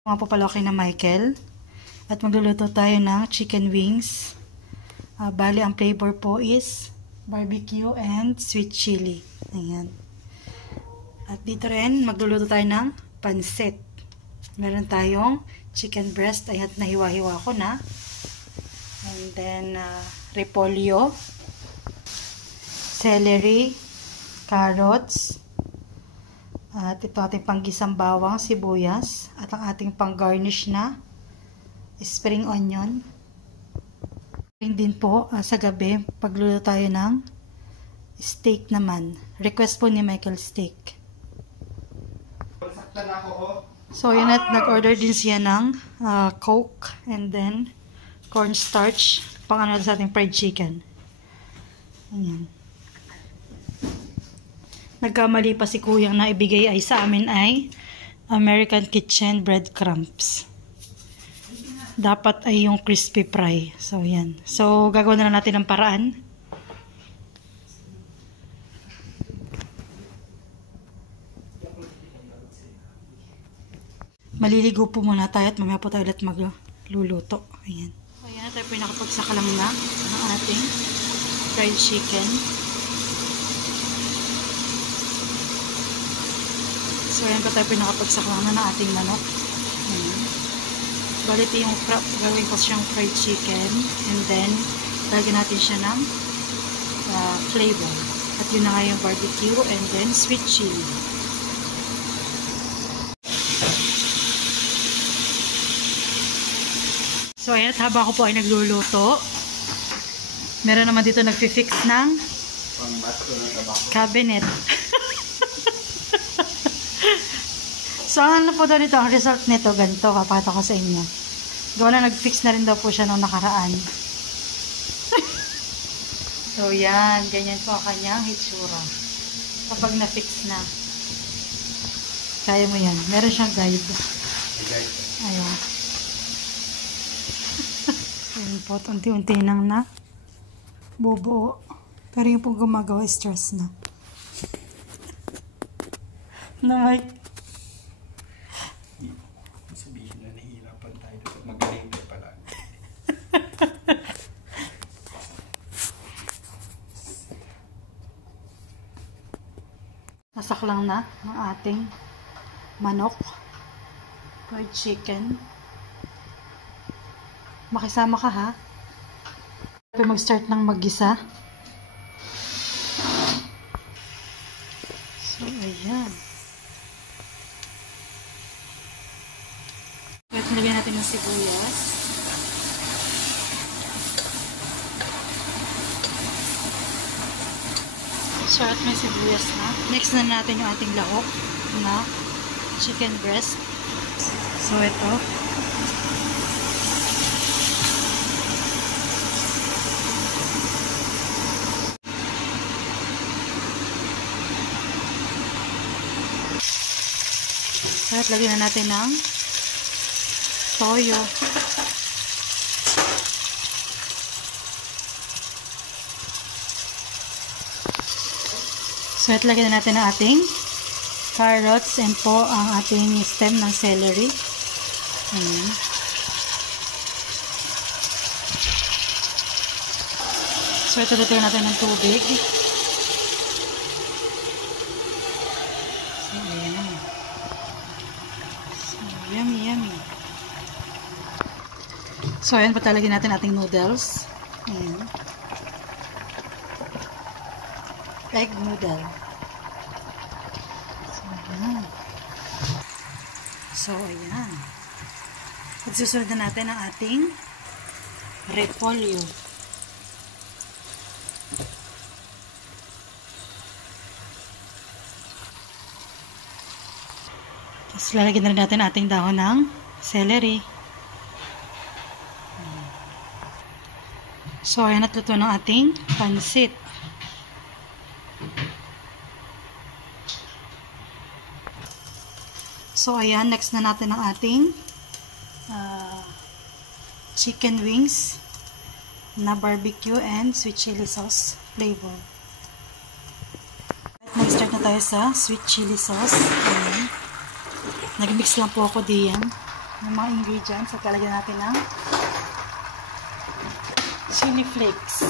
Mga papalaki na Michael. At magluluto tayo ng chicken wings. Bali, ang flavor po is barbecue and sweet chili. Ayan. At dito rin, magluluto tayo ng pansit. Meron tayong chicken breast. Ayan, nahiwa-hiwa ko na. And then, repolyo, celery, carrots, at ito ating panggisang bawang, sibuyas, at ang ating pang-garnish na spring onion. Din po sa gabi, pagluluto tayo ng steak naman. Request po ni Michael steak. So, yun at nag-order din siya ng Coke and then cornstarch pang ano sa ating fried chicken. Ayan. Nagkamali pa si kuyang na ibigay ay sa amin ay American Kitchen breadcrumbs. Dapat ay yung crispy fry. So, yan. So, gagawin na natin ng paraan. Maliligo po muna tayo at mamaya po tayo ulit magluluto. Ayan. So, ayan na tayo pinakapagsakalang na ng ating fried chicken. So, ayan pa tayo pinakapagsakalang na ng ating manok. Ayan. Balit yung gawin ko siyang fried chicken and then lagyan natin siya ng flavor. At yun na nga yung barbecue and then sweet chili. So, ayan, habang ako po ay nagluluto, meron naman dito nagfi-fix ng cabinet. So, ano po daw nito? Ang result nito, ganito, papakita ko sa inyo. Gawa na nag-fix na rin daw po siya nung nakaraan. So, yan. Ganyan po ang kanyang hitsura. Kapag na-fix na. Kaya mo yan. Meron siyang guide. Ayun. Ayun po, unti-unti nang na bubuo. Pero yung pong gumagawa, stress na. Sabihin na nahihirapan tayo at magaling tayo pala. Nasaklang na ang ating manok, fried chicken. Makisama ka ha. Mag-start ng mag-gisa. So, ayan. At nilagyan natin ng sibuyas. So, at may sibuyas na. Next na natin yung ating lahok na chicken breast. So, ito. So, at lagyan na natin ng toyo. So, at lagyan na natin ang ating carrots and po ang ating stem ng celery. Ayan. So, ito dito natin ng tubig. So, ayan. So, yummy, yummy. So, ayan, patalagyan natin ating noodles. Ayan. Egg noodle. So, ayan. So, ayan. At susunod na natin ang ating repolyo. Tapos, lalagyan na rin natin ating dahon ng celery. So, ayan, at luto ng ating pansit. So, ayan, next na natin ang ating chicken wings na barbecue and sweet chili sauce flavor. At mag-start na tayo sa sweet chili sauce. Ayan. Nag-mix lang po ako diyan yung mga ingredients at lalagyan natin ng chili flakes.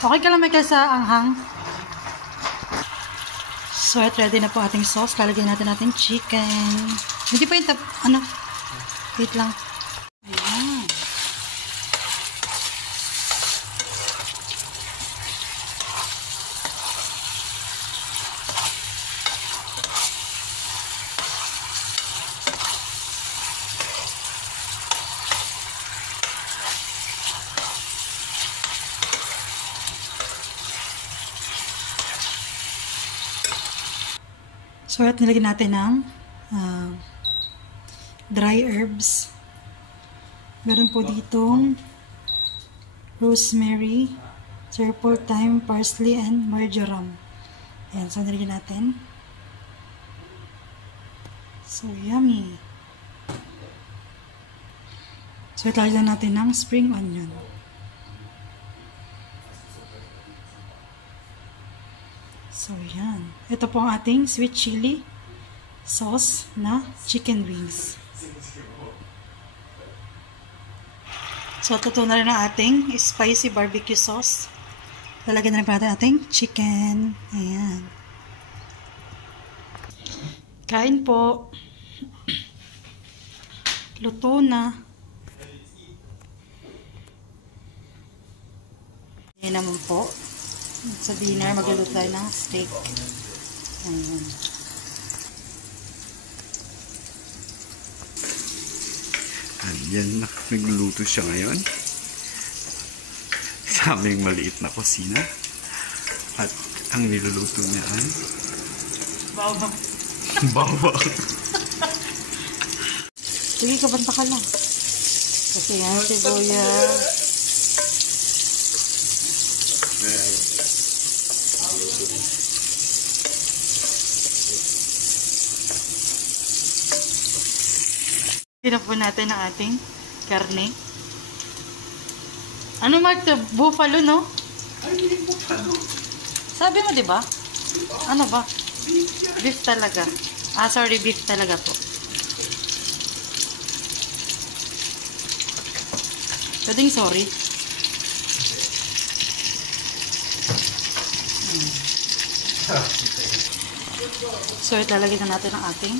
Okay ka lang, Michael, sa anghang? So, at ready na po ating sauce. Lalagyan natin ating chicken. Hindi pa yung wait lang. Ayan. So, at nilagyan natin ng dry herbs. Meron po ditong rosemary, purple thyme, parsley, and marjoram. Ayan, so nilagyan natin. So, yummy. So, italagyan natin ng spring onion. So, yan. Ito po ang ating sweet chili sauce na chicken wings. So, tutunan na rin ang ating spicy barbecue sauce. Lalagyan na rin natin ating chicken. Ayan. Kain po. Luto na. Ayan naman po. Sa dinner, magluluto tayo ng steak. Ayan. Ayan, nagluluto siya ngayon. Sa aming maliit na kusina. At ang niluluto niya ay Bawang. bawang. Sige, kabanta ka lang. Kasi yan, sibuyas. Hirap po natin ang ating karne. Ano, Mark? Buffalo, no? Ay, hindi buffalo. Sabi mo, di ba? Ano ba? Beef talaga. Ah, sorry, beef talaga po. Pwedeng sorry. So, ilalagay na natin ang ating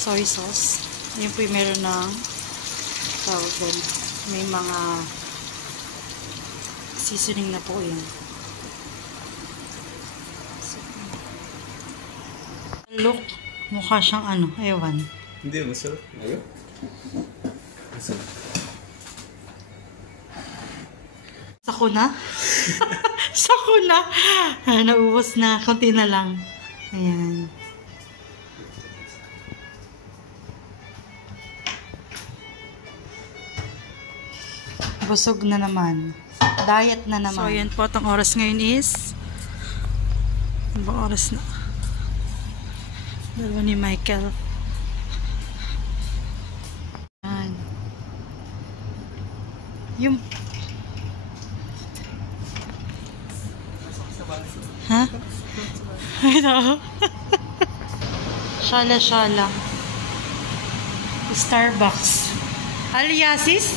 soy sauce. Yun po yung meron ng tawag doon. May mga seasoning na po yun. Look, mukha siyang ewan. Hindi, masarap. Ayun. Masarap. Sako na? Sako na! Naubos na. Konti na lang. Ayan. Busog na naman. Diet na naman. So, ayan po. Ang oras ngayon is ibang oras na. Dalawa ni Michael. Ayan. Yung ha? Ito. Shala-shala. Starbucks. Aliasis?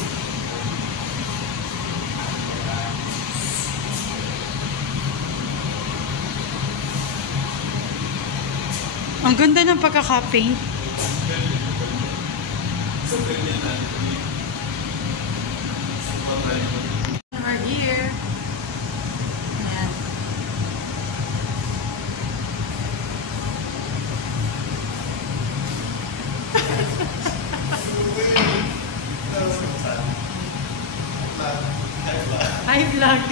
Ang ganda ng pagkaka-paint. We're here. Ayan. Hi vlog.